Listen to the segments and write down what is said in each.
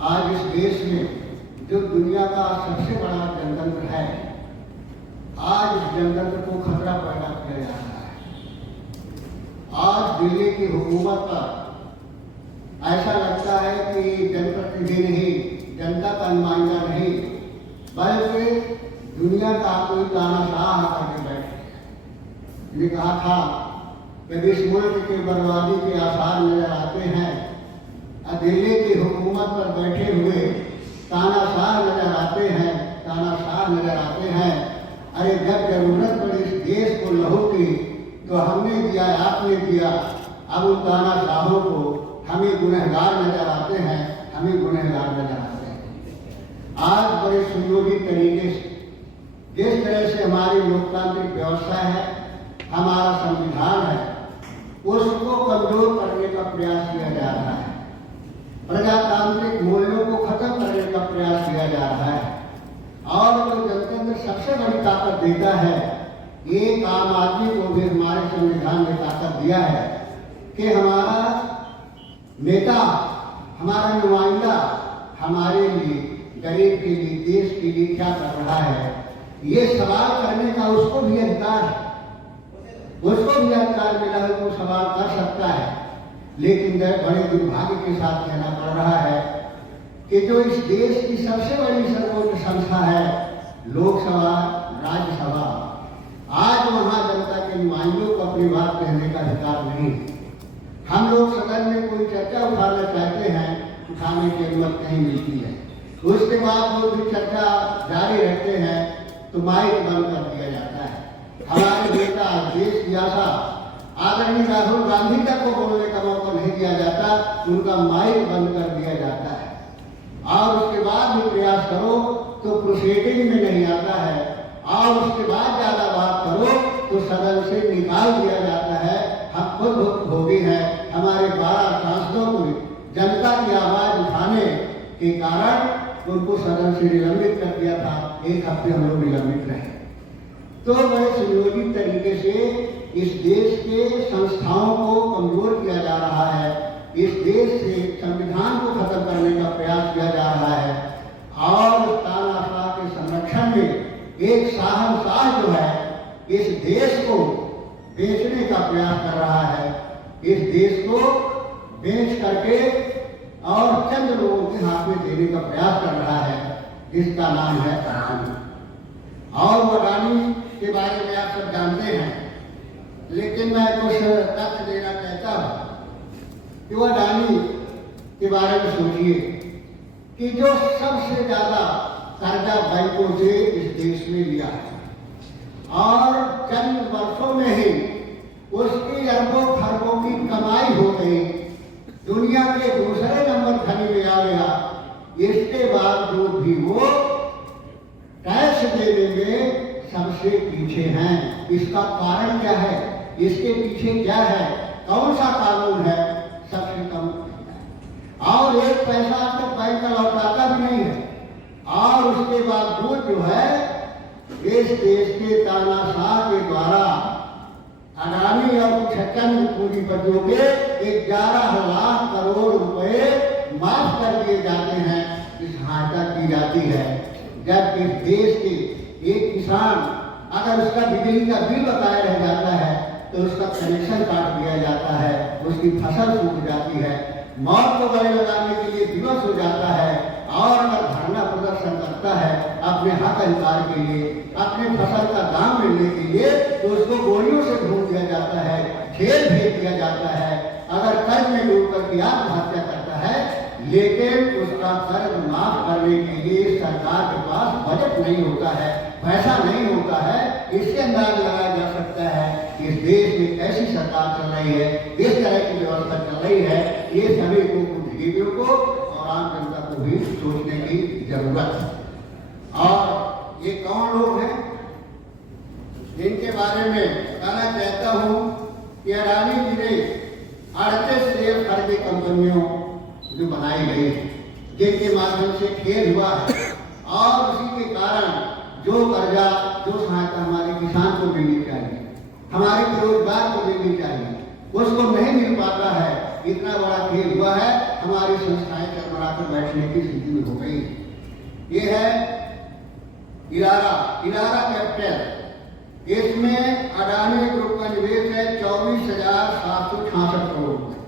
आज इस देश में जो दुनिया का सबसे बड़ा जनतंत्र है, आज इस जनतंत्र को खतरा पैदा किया जा रहा है। आज दिल्ली की हुकूमत पर ऐसा लगता है कि जनप्रतिनिधि नहीं, जनता का नुमाइंदा नहीं, बल्कि दुनिया का कोई तानाशाह आकर बैठे। ये कहा था कि इस मुल्क की बर्बादी के आसार नजर आते हैं, दिल्ली की हुकूमत पर बैठे हुए तानाशाह नजर आते हैं, तानाशाह नजर आते हैं। अरे जब जरूरत पड़ी इस देश को लहू की तो हमने दिया, आपने दिया। अब उन तानाशाहों को हमें गुनहगार नजर आते हैं, हमें गुनहगार नजर आते हैं। आज बड़े सुयोजित तरीके से जिस तरह से हमारी लोकतांत्रिक व्यवस्था है, हमारा संविधान है, उसको कमजोर करने का प्रयास किया जा रहा है। प्रजातांत्रिक मूल्यों को खत्म करने का प्रयास किया जा रहा है। और जो जनतंत्र सबसे बड़ी ताकत देता है, एक आम आदमी को भी हमारे संविधान ने ताकत दिया है कि हमारा नेता, हमारा नुमाइंदा हमारे लिए, गरीब के लिए, देश के लिए क्या कर रहा है, ये सवाल करने का उसको भी अधिकार है। उसको भी अधिकार मिला है, वो सवाल कर सकता है। लेकिन बड़े दुर्भाग्य के साथ कहना पड़ रहा है कि जो इस देश की सबसे बड़ी सर्वोच्च संस्था है, लोकसभा, राज्यसभा, आज वहां जनता के नुमाइंदों को अपनी बात कहने का अधिकार नहीं। हम लोग सदन में कोई चर्चा उठाना चाहते हैं, उठाने की अनुमति नहीं मिलती है। उसके बाद लोग भी चर्चा जारी रखते हैं तो माइक बंद कर दिया जाता है। हमारे नेता, देश की आशा आदरणीय राहुल गांधी तक को बोलने का मौका नहीं दिया जाता, उनका माइक बंद कर दिया जाता है। और उसके बाद भी प्रयास करो तो प्रोसीडिंग में नहीं आता है, और उसके बाद ज्यादा बात करो तो सदन से निकाल दिया जाता है। हम खुद भुक्तभोगी हैं। हमारे 12 सांसदों को जनता की आवाज उठाने के कारण उनको सदन से निलंबित कर दिया था। 1 हफ्ते हम लोग निलंबित रहे। तो बड़े सुनियोजित तरीके से इस देश के संस्थाओं को कमजोर किया जा रहा है, इस देश से संविधान को खत्म करने का प्रयास किया जा रहा है। और तानाशाह के संरक्षण में एक शाहनशाह जो है इस देश को बेचने का प्रयास कर रहा है, इस देश को बेच करके और चंद लोगों के हाथ में देने का प्रयास कर रहा है, जिसका नाम है अडानी। और वो अडानी के बारे में आप सब जानते हैं, लेकिन मैं कुछ तथ्य देना चाहता हूं कि वो अडानी के बारे में सोचिए कि जो सबसे ज्यादा कर्जा बैंकों से इस देश में लिया है और चंद वर्षों में ही उसकी अरबों खरबों की कमाई हो गई, दुनिया के दूसरे नंबर धनी में आ गया। इसके बावजूद भी वो टैक्स देने में सबसे पीछे हैं। इसका कारण क्या है, इसके पीछे क्या है, कौन सा कानून है, सबसे कम और 1 पैसा तक बैंक का लौटाता भी नहीं है। और उसके बावजूद जो है इस देश के तानाशाह के द्वारा अडानी और चंद पूंजीपतियों के 11 लाख करोड़ रुपए माफ कर दिए जाते हैं, सहायता की जाती है। जब इस देश के एक किसान अगर उसका बिजली का बिल बकाया रह जाता है तो उसका कनेक्शन काट दिया जाता है, उसकी फसल सूख जाती है, मौत को गले लगाने के लिए दिवस हो जाता है। और अगर धरना प्रदर्शन करता है अपने हक अधिकार के लिए, अपने फसल का दाम मिलने के लिए, तो उसको गोलियों से ढूंढ दिया जाता है, जेल भेज दिया जाता है। अगर कर्ज में डूब करके आत्महत्या करता है, लेकिन उसका कर्ज माफ करने के लिए सरकार के पास बजट नहीं होता है, पैसा नहीं होता है। इससे अंदाज लगाया जा सकता है कि इस देश में कैसी सरकार चल रही है, किस तरह की व्यवस्था चल रही है। ये सभी को, बुद्धिजीवियों को और आम जनता को भी सोचने की जरूरत है। और ये कौन लोग हैं जिनके बारे में बताना चाहता हूं कि अडानी जी ने 38 फर्जी कंपनियों जो बनाई गई है, जिनके माध्यम से खेल हुआ है। और उसी के कारण जो कर्जा, जो सहायता हमारे किसान को मिलनी चाहिए, हमारे बेरोजगार को मिलनी चाहिए, उसको नहीं मिल पाता है। इतना बड़ा खेल हुआ है, हमारी संस्थाएं बनाकर बैठने की स्थिति में हो गई। ये है इलारा कैपिटल। इसमें अडानी ग्रुप का निवेश है 24,766 करोड़ रुपए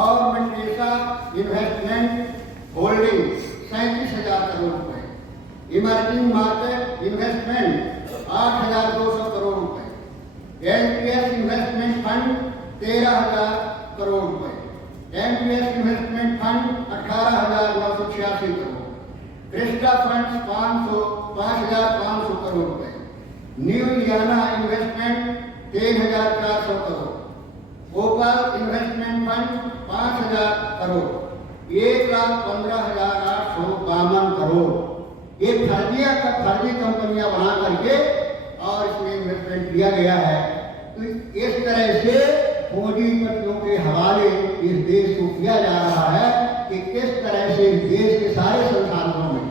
और मंडेसा इन्वेस्टमेंट होल्डिंग 37,000 करोड़ रुपए, इमर्जिंग मार्केट इन्वेस्टमेंट 8,200 करोड़ रुपए, एनपीएस इन्वेस्टमेंट फंड 13,000 करोड़ रुपए, NPS investment fund 18,986 crore, Crysta fund 5,500 crore रुपए, न्यू इलियाना इन्वेस्टमेंट 3,400 करोड़, ओपल इन्वेस्टमेंट फंड 5,000 करोड़, 1,15,852 करोड़। ये फर्जी कंपनियां बना करके और इसमें इन्वेस्टमेंट किया गया है। तो इस तरह से पूंजीपतियों के हवाले इस देश को किया जा रहा है कि किस तरह से इस देश के सारे संसाधनों में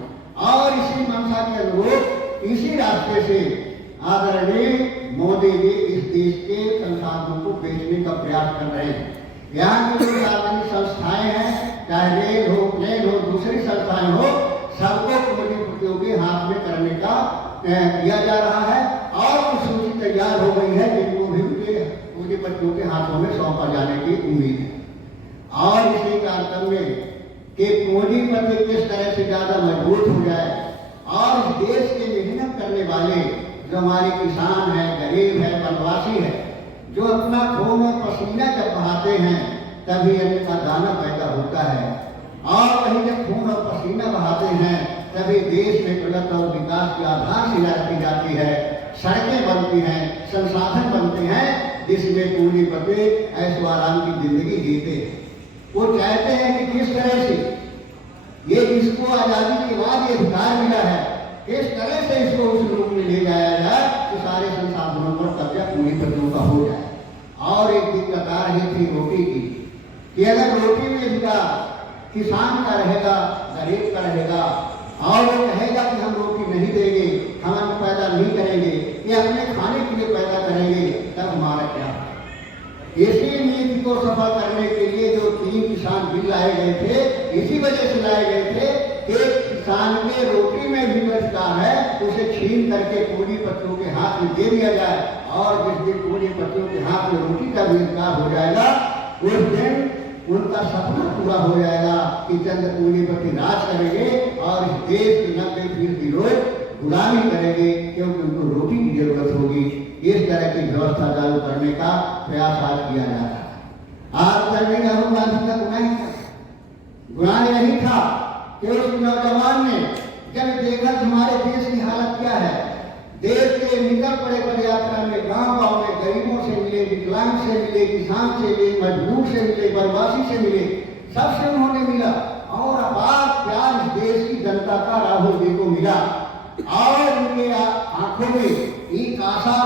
और इसी मंशा के अनुरूप इसी रास्ते से आदरणीय मोदी जी इस देश के संसाधनों को बेचने का प्रयास कर रहे हैं। यहाँ की जो सार्वजनिक संस्थाएं हैं, चाहे रेल हो, प्लेन हो, दूसरी संस्थाएं हो, सबको पूंजीपतियों के हाथ में करने का किया जा रहा है और कुछ सूची तैयार हो गई है जिनको भी पूंजीपतियों के हाथों में सौंपा जाने की उम्मीद है। और इसी कार्यक्रम में कि पूंजीपति किस तरह से ज्यादा मजबूत हो जाए और इस देश के मेहनत करने वाले जो हमारे किसान है, गरीब है, वनवासी है, जो अपना खून और पसीना जब बहाते हैं तभी अन्न का दाना पैदा होता है और वही जब खून और पसीना बहाते हैं तभी देश में प्रगति और विकास की आधारशिला रखी जाती है, सड़कें बनती हैं, संसाधन बनते हैं जिसमें पूंजीपति ऐशो आराम की जिंदगी जीते हैं। वो चाहते हैं कि किस तरह से ये इसको आजादी के बाद ये अधिकार मिला है, किस तरह से इसको उस रूप में ले जाया जाए कि सारे संसाधनों पर कब्जा पूंजीपतियों का हो जाए। और एक दिक्कत आ रही थी रोटी की कि अगर रोटी में अधिकार किसान का रहेगा, गरीब का रहेगा और वो कहेगा कि हम रोटी नहीं देंगे, हम अन्न पैदा नहीं करेंगे, ये अपने खाने के लिए पैदा करेंगे, तब हमारा क्या? इसी नीति को सफल करने के लिए जो 3 किसान बिल लाए गए थे, इसी वजह से लाए गए थे कि किसान के रोटी में भी अधिकार है, उसे छीन करके पूंजीपतियों के हाथ में दे दिया जाए और जिस दिन पूंजीपतियों के हाथ में रोटी का भी अधिकार हो जाएगा उस दिन उनका सपना पूरा हो जाएगा कि चंद पूंजीपति राज करेंगे और इस देश के 90% लोग गुलामी करेंगे क्योंकि उनको रोटी की जरूरत होगी। इस तरह की व्यवस्था लागू करने का प्रयास आज किया जा रहा है। आज तक राहुल गांधी का गुनाह यही था कि उस नौजवान ने जब देखा हमारे देश की हालत क्या है, देश के निकल पड़े पदयात्रा में गांव-गांव में गरीबों से मिले, विकलांग से मिले, किसान से मिले, मजदूर से मिले, वनवासी से मिले, सबसे उन्होंने मिला और अपार प्यार इस देश की जनता का राहुल जी को मिला और उनके आंखों में एक आशा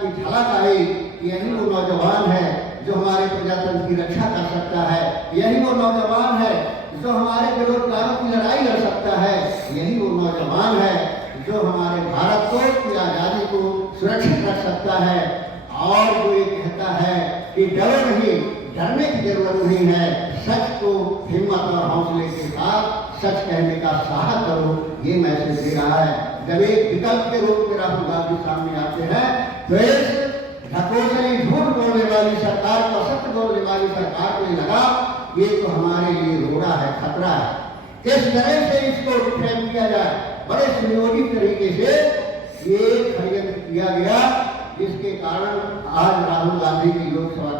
की झलक आई कि यही वो नौजवान है जो हमारे प्रजातंत्र की रक्षा कर सकता है, यही वो नौजवान है जो हमारे बेरोजगारों की लड़ाई लड़ सकता है, यही वो नौजवान है जो हमारे भारत को की आजादी को सुरक्षित रख सकता है। और वो ये कहता है कि डरो नहीं, डरने की जरूरत नहीं है, सच को हिम्मत और हौसले के साथ सच कहने का साहस करो, ये मैसेज दे रहा है। जब एक विकल्प के रूप में राहुल गांधी सामने आते हैं तो इस ढकोसली झूठ बोलने वाली सरकार को, असत्य बोलने वाली सरकार को लगा ये तो हमारे लिए रोड़ा है, खतरा है, किस तरह से इसको रिफ्रेम किया जाए। बड़े सुनियोजित तरीके से ये षड्यंत्र किया गया जिसके कारण आज राहुल गांधी की लोकसभा